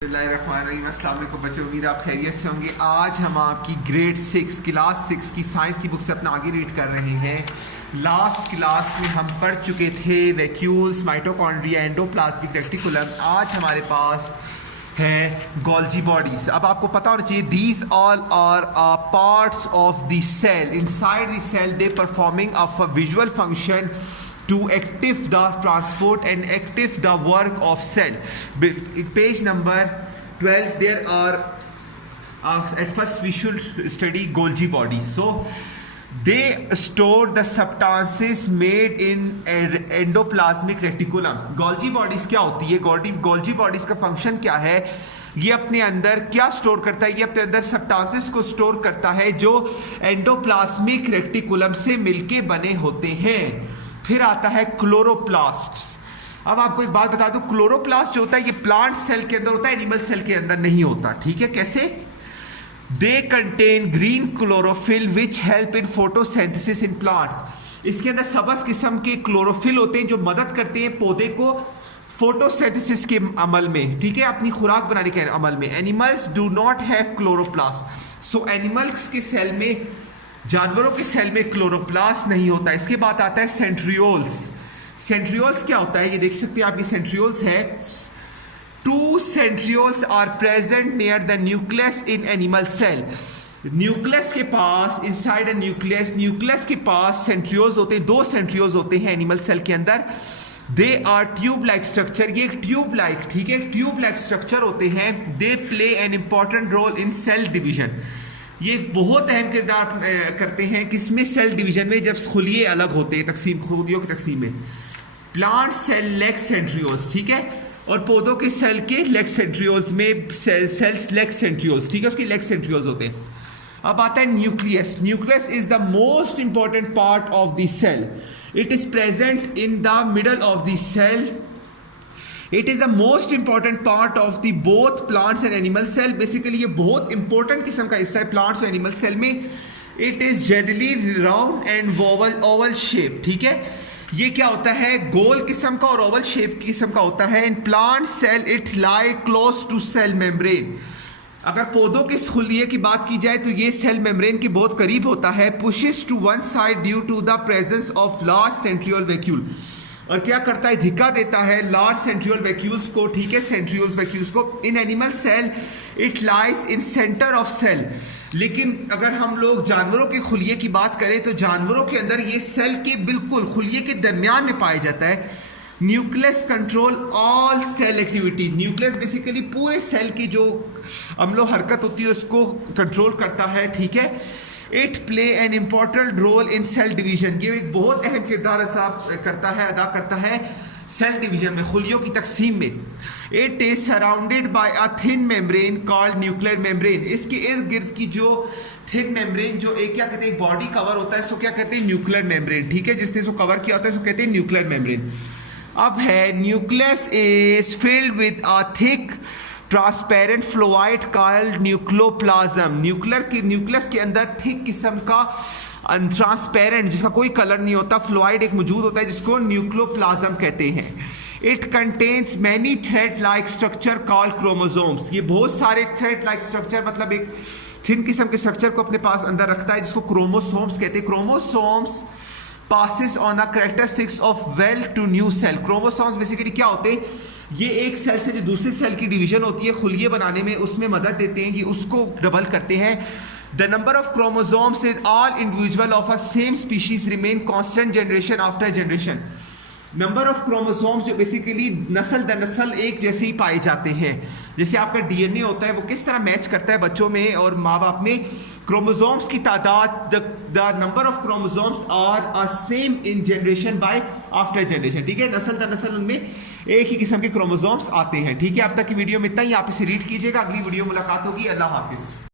अस्सलाम वालेकुम बच्चों, उम्मीद आप खैरियत से होंगे। आज हम आपकी ग्रेड 6 क्लास 6 की साइंस की बुक से अपना आगे रीड कर रहे हैं। लास्ट क्लास में हम पढ़ चुके थे वैक्यूल्स, माइटोकॉन्ड्रिया, एंडोप्लाज्मिक रेटिकुलम। आज हमारे पास है गोल्जी बॉडीज। अब आपको पता होना चाहिए these all are parts of the cell. Inside the cell they performing a visual function to active the transport and active the work of cell. Page number 12 there are at first we should study Golgi bodies. So they store the substances made in endoplasmic reticulum. Golgi bodies क्या होती है? Golgi bodies का function क्या है? ये अपने अंदर क्या स्टोर करता है? ये अपने अंदर सब्सटेंसेस को स्टोर करता है जो एंडोप्लाज्मिक रेटिकुलम से मिलके बने होते हैं। फिर आता है क्लोरोप्लास्ट्स। अब आपको एक बात बता दूं, क्लोरोप्लास्ट जो होता है ये प्लांट सेल के अंदर होता है, एनिमल सेल के अंदर नहीं होता। ठीक है, कैसे? They contain green chlorophyll which help in photosynthesis in plants. इसके अंदर सबस किस्म के क्लोरोफिल होते हैं जो मदद करते हैं पौधे को फोटोसिंथेसिस के अमल में, ठीक है, अपनी खुराक बनाने के अमल में। Animals do not have chloroplast. So animals के सेल में, जानवरों के सेल में क्लोरोप्लास्ट नहीं होता। इसके बाद आता है सेंट्रियोल्स। सेंट्रियोल्स क्या होता है? ये देख सकते हैं आप, ये सेंट्रियोल्स है। 2 centrioles are present near the nucleus in animal cell. Nucleus के पास, इनसाइड अ न्यूक्लियस के पास सेंट्रियोल्स होते हैं। 2 सेंट्रियोल्स होते हैं एनिमल सेल के अंदर। They are tube like structure. ये एक ट्यूब लाइक, ठीक है, ट्यूब लाइक स्ट्रक्चर होते हैं। They play an important role in cell division. ये बहुत अहम किरदार करते हैं किसमें? सेल डिवीजन में, जब खुलिये अलग होते हैं, खुलियों की तकसीम में। प्लांट सेल लेग सेंट्रियोल्स, ठीक है, और पौधों के सेल के लेग सेंट्रियोल्स में सेल्स लेग सेंट्रियोल्स, ठीक है, उसके लेग सेंट्रियोल्स होते हैं। अब आता है nucleus. Nucleus is the most important part of the cell. It is present in the middle of the cell. It is the most important part of the both plants and animal cell. Basically ये बहुत important किस्म का हिस्सा है plants और animal cell में। It is generally round and oval shape, ठीक है। ये क्या होता है? गोल किस्म का और ओवल शेप किस्म का होता है। In plant cell it lie close to cell membrane. अगर पौधों के खुलिये की बात की जाए तो ये सेल मेम्ब्रेन के बहुत करीब होता है। Pushes to one side due to the presence of large centriole vacuole. और क्या करता है? धिक्का देता है लार्ज सेंट्रियोल वैक्यूल्स को, ठीक है, सेंट्रियोल वैक्यूल्स को। In animal cell it lies in centre of cell. लेकिन अगर हम लोग जानवरों के खुलिये की बात करें तो जानवरों के अंदर ये सेल के बिल्कुल खुलिये के दरमियान में पाया जाता है। Nucleus control all cell activity. Nucleus basically पूरे सेल की जो अमलो हरकत होती है उसको कंट्रोल करता है, ठीक है। It play an important role in cell division. ये एक बहुत अहम किरदार अदा करता है सेल डिवीजन में, खुलियों की तकसीम में। It is surrounded by a thin membrane called nuclear membrane. इसके इर्द गिर्द की जो थिन मेम्ब्रेन, जो एक क्या कहते हैं, बॉडी कवर होता है, इसको क्या कहते हैं? न्यूक्लियर मेम्ब्रेन, ठीक है। जिसने इसको कवर किया होता है इसको कहते हैं न्यूक्लियर मेम्ब्रेन। अब है nucleus is filled with a thick transparent fluid called nucleoplasm. Nucleus के अंदर थिक किस्म का ट्रांसपेरेंट, जिसका कोई कलर नहीं होता, फ्लूइड एक मौजूद होता है जिसको न्यूक्लियोप्लाज्म कहते हैं। It contains many thread like structure called chromosomes. ये बहुत सारे थ्रेड लाइक स्ट्रक्चर, मतलब एक थिन किस्म के स्ट्रक्चर को अपने पास अंदर रखता है जिसको क्रोमोसोम्स कहते हैं। Chromosomes passes on a characteristics of well to new cell. Chromosomes basically क्या होते हैं? ये एक सेल से जो दूसरी सेल की डिवीजन होती है खुलिये बनाने में, उसमें मदद देते हैं, कि उसको डबल करते हैं। The number of chromosomes in all individual of a same species remain constant generation after generation. Number of chromosomes जो बेसिकली नस्ल दर नस्ल एक जैसे ही पाए जाते हैं। जैसे आपका डीएनए होता है वो किस तरह मैच करता है बच्चों में और माँ बाप में, क्रोमोसोम्स की तादाद, the number of chromosomes are same in generation by after generation, ठीक है। नस्ल दर नस्ल उनमें एक ही किस्म के क्रोमोसोम्स आते हैं, ठीक है। अब तक की वीडियो में इतना ही, आप इसे रीड कीजिएगा। अगली वीडियो मुलाकात होगी। अल्लाह हाफिज।